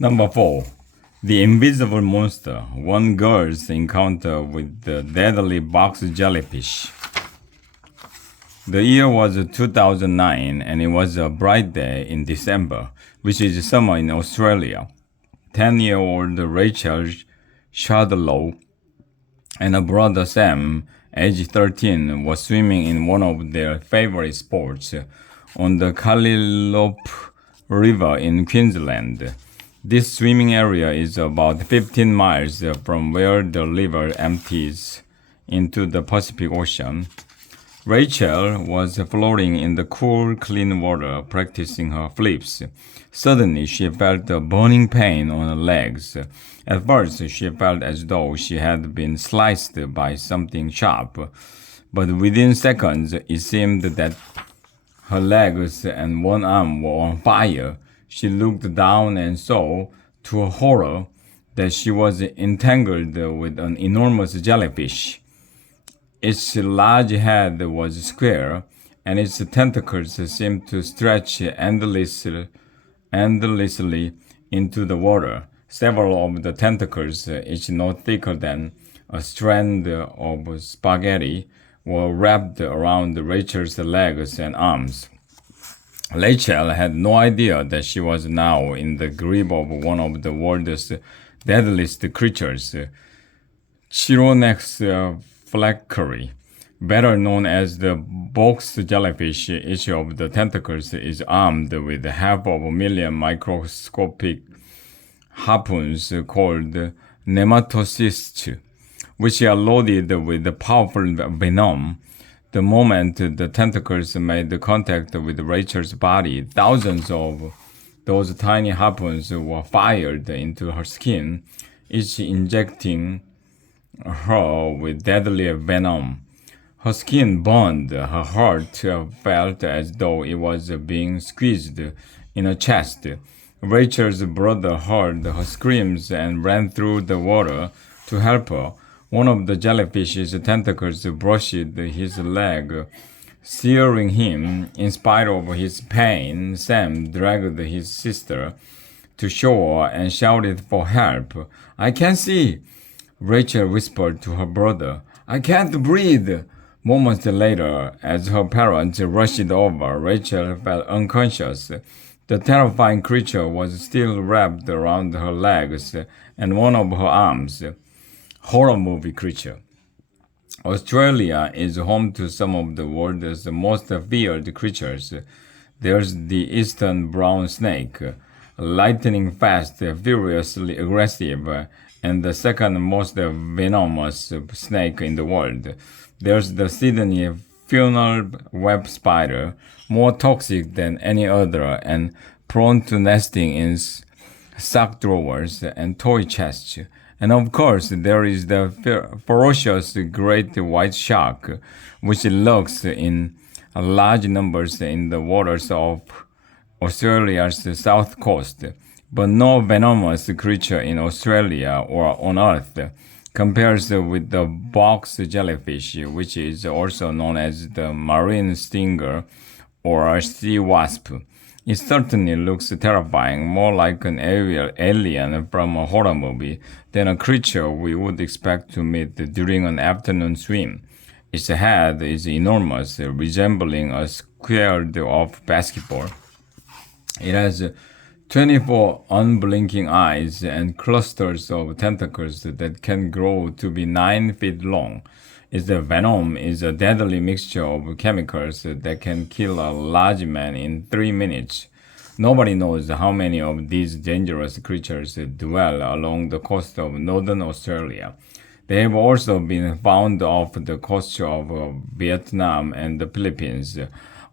Number 4. The Invisible Monster. One girl's encounter with the deadly box jellyfish. The year was 2009 and it was a bright day in December, which is summer in Australia. 10-year-old Rachel Shadlow and her brother Sam, age 13, was swimming in one of their favorite sports on the Kallilop River in Queensland. This swimming area is about 15 miles from where the river empties into the Pacific Ocean. Rachel was floating in the cool, clean water, practicing her flips. Suddenly, she felt a burning pain on her legs. At first, she felt as though she had been sliced by something sharp, but within seconds, it seemed that her legs and one arm were on fire. She looked down and saw, to her horror, that she was entangled with an enormous jellyfish. Its large head was square, and its tentacles seemed to stretch endlessly into the water. Several of the tentacles, each no thicker than a strand of spaghetti, were wrapped around Rachel's legs and arms. Rachel had no idea that she was now in the grip of one of the world's deadliest creatures, Chironex flaccari. Better known as the box jellyfish, each of the tentacles is armed with half of a million microscopic harpoons called nematocysts, which are loaded with powerful venom. The moment the tentacles made contact with Rachel's body, thousands of those tiny harpoons were fired into her skin, each injecting her with deadly venom. Her skin burned, her heart felt as though it was being squeezed in her chest. Rachel's brother heard her screams and ran through the water to help her. One of the jellyfish's tentacles brushed his leg, searing him. In spite of his pain, Sam dragged his sister to shore and shouted for help. "I can't see," Rachel whispered to her brother. "I can't breathe." Moments later, as her parents rushed over, Rachel fell unconscious. The terrifying creature was still wrapped around her legs and one of her arms. Horror movie creature. Australia is home to some of the world's most feared creatures. There's the eastern brown snake, lightning fast, furiously aggressive, and the second most venomous snake in the world. There's the Sydney funnel web spider, more toxic than any other and prone to nesting in sock drawers and toy chests. And of course, there is the ferocious great white shark, which lurks in large numbers in the waters of Australia's south coast. But no venomous creature in Australia or on Earth compares with the box jellyfish, which is also known as the marine stinger or a sea wasp. It certainly looks terrifying, more like an alien from a horror movie than a creature we would expect to meet during an afternoon swim. Its head is enormous, resembling a squared-off basketball. It has 24 unblinking eyes and clusters of tentacles that can grow to be 9 feet long. Its venom is a deadly mixture of chemicals that can kill a large man in 3 minutes. Nobody knows how many of these dangerous creatures dwell along the coast of northern Australia. They have also been found off the coast of Vietnam and the Philippines.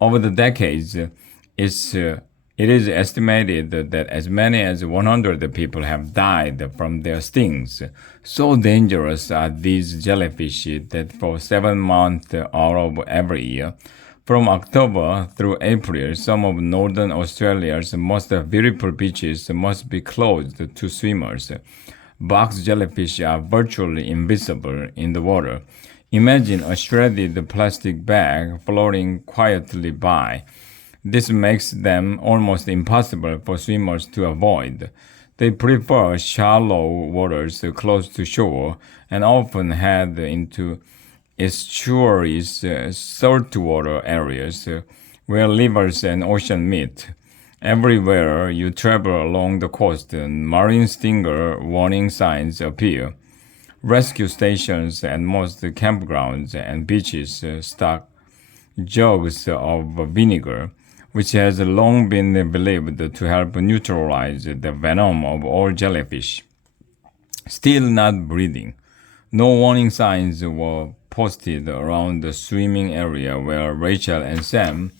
Over the decades, it is estimated that as many as 100 people have died from their stings. So dangerous are these jellyfish that for 7 months out of every year, from October through April, some of northern Australia's most beautiful beaches must be closed to swimmers. Box jellyfish are virtually invisible in the water. Imagine a shredded plastic bag floating quietly by. This makes them almost impossible for swimmers to avoid. They prefer shallow waters close to shore and often head into estuaries, saltwater areas where rivers and ocean meet. Everywhere you travel along the coast, marine stinger warning signs appear. Rescue stations and most campgrounds and beaches stock jugs of vinegar, which has long been believed to help neutralize the venom of all jellyfish. Still not breathing. No warning signs were posted around the swimming area where Rachel and Sam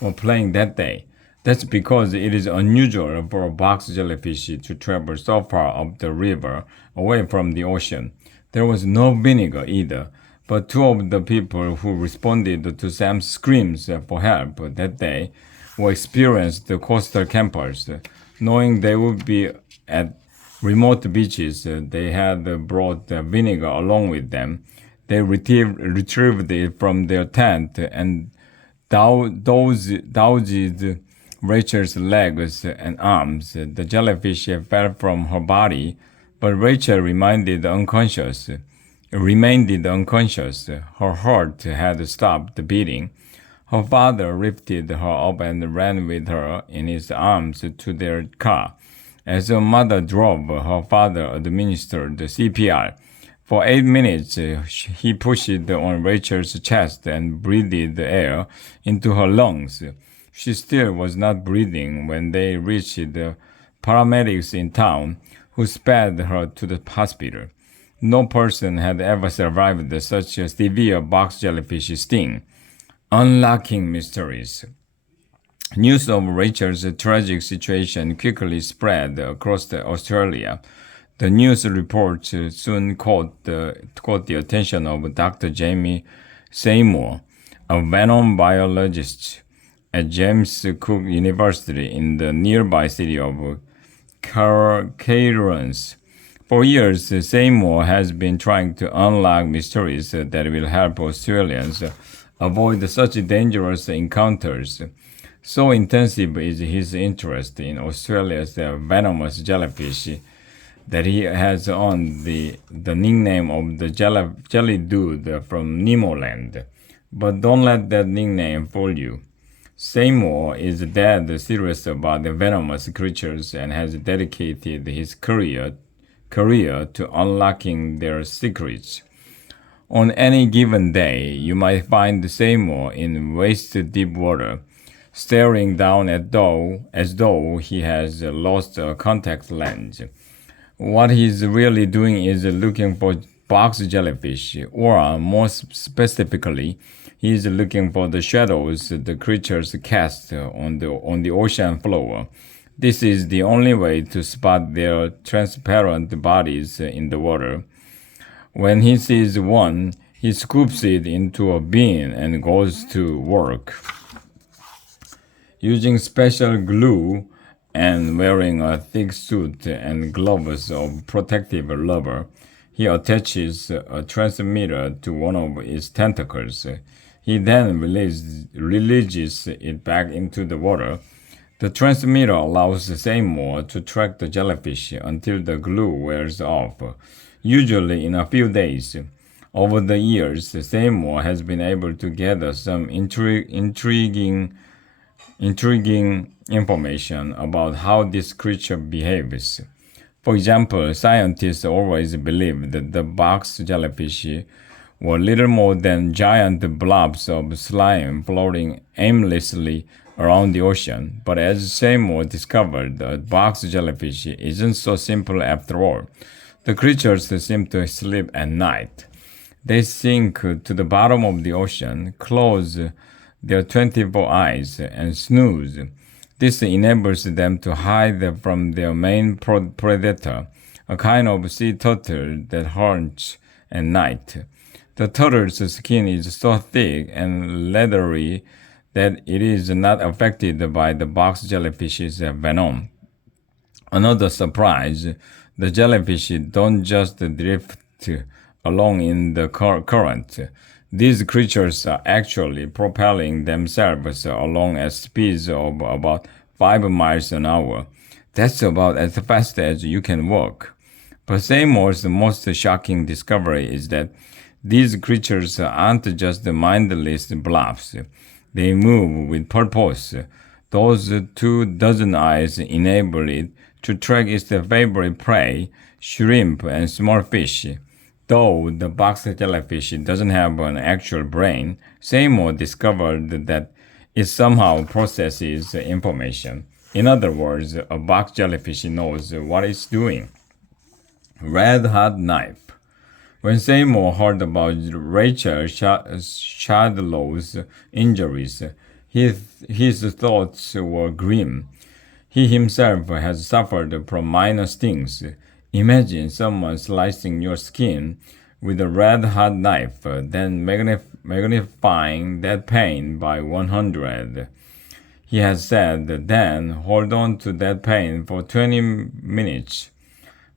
were playing that day. That's because it is unusual for a box jellyfish to travel so far up the river away from the ocean. There was no vinegar either, but two of the people who responded to Sam's screams for help that day were experienced coastal campers. Knowing they would be at remote beaches, they had brought vinegar along with them. They retrieved it from their tent and doused Rachel's legs and arms. The jellyfish fell from her body, but Rachel remained unconscious. Her heart had stopped beating. Her father lifted her up and ran with her in his arms to their car. As her mother drove, her father administered CPR. For 8 minutes, he pushed on Rachel's chest and breathed air into her lungs. She still was not breathing when they reached the paramedics in town, who sped her to the hospital. No person had ever survived such a severe box jellyfish sting. Unlocking mysteries. News of Rachel's tragic situation quickly spread across Australia. The news reports soon caught the attention of Dr. Jamie Seymour, a venom biologist at James Cook University in the nearby city of Cairns. For years, Seymour has been trying to unlock mysteries that will help Australians avoid such dangerous encounters. So intensive is his interest in Australia's venomous jellyfish that he has earned the nickname of the jelly dude from Nemoland. But don't let that nickname fool you. Seymour is dead serious about the venomous creatures and has dedicated his career to unlocking their secrets. On any given day, you might find Seymour in waist-deep water, staring down as though he has lost a contact lens. What he's really doing is looking for box jellyfish, or more specifically, he's looking for the shadows the creatures cast on the ocean floor. This is the only way to spot their transparent bodies in the water. When he sees one, he scoops it into a bin and goes to work. Using special glue and wearing a thick suit and gloves of protective rubber, he attaches a transmitter to one of its tentacles. He then releases it back into the water. The transmitter allows Seymour to track the jellyfish until the glue wears off, usually in a few days. Over the years, Seymour has been able to gather some intriguing information about how this creature behaves. For example, scientists always believed that the box jellyfish were little more than giant blobs of slime floating aimlessly around the ocean. But as Seymour discovered, the box jellyfish isn't so simple after all. The creatures seem to sleep at night. They sink to the bottom of the ocean, close their 24 eyes, and snooze. This enables them to hide from their main predator, a kind of sea turtle that hunts at night. The turtle's skin is so thick and leathery that it is not affected by the box jellyfish's venom. Another surprise, the jellyfish don't just drift along in the current. These creatures are actually propelling themselves along at speeds of about 5 miles an hour. That's about as fast as you can walk. But Seymour's most shocking discovery is that these creatures aren't just mindless blobs. They move with purpose. Those 24 eyes enable it to track its favorite prey, shrimp and small fish. Though the box jellyfish doesn't have an actual brain, Seymour discovered that it somehow processes information. In other words, a box jellyfish knows what it's doing. Red Hot Knife. When Seymour heard about Rachel Shadlow's injuries, his thoughts were grim. He himself has suffered from minor stings. Imagine someone slicing your skin with a red-hot knife, then magnifying that pain by 100. He has said, then hold on to that pain for 20 minutes.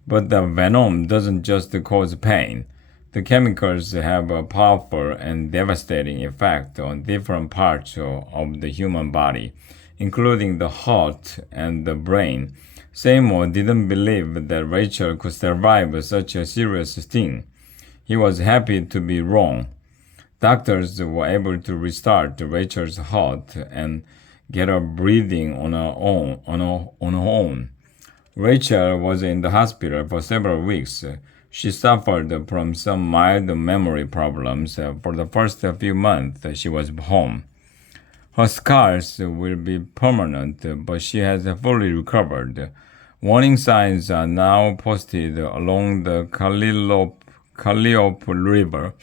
But the venom doesn't just cause pain. The chemicals have a powerful and devastating effect on different parts of the human body, including the heart and the brain. Seymour didn't believe that Rachel could survive such a serious sting. He was happy to be wrong. Doctors were able to restart Rachel's heart and get her breathing on her own. Rachel was in the hospital for several weeks. She suffered from some mild memory problems for the first few months she was home. Her scars will be permanent, but she has fully recovered. Warning signs are now posted along the Calliope River.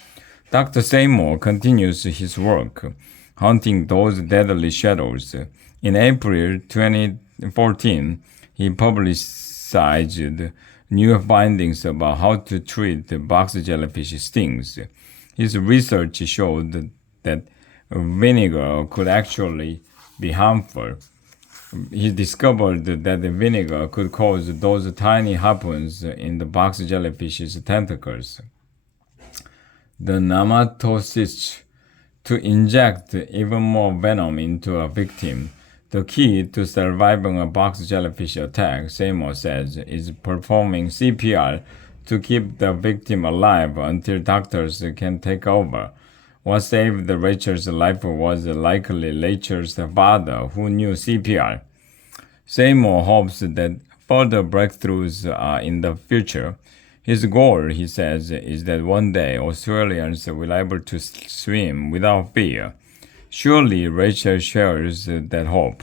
Dr. Seymour continues his work, hunting those deadly shadows. In April 2014, he publicized new findings about how to treat box jellyfish stings. His research showed that vinegar could actually be harmful. He discovered that the vinegar could cause those tiny harpoons in the box jellyfish's tentacles, the nematocysts, to inject even more venom into a victim. The key to surviving a box jellyfish attack, Seymour says, is performing CPR to keep the victim alive until doctors can take over. What saved Rachel's life was likely Rachel's father, who knew CPR. Seymour hopes that further breakthroughs are in the future. His goal, he says, is that one day Australians will be able to swim without fear. Surely Rachel shares that hope.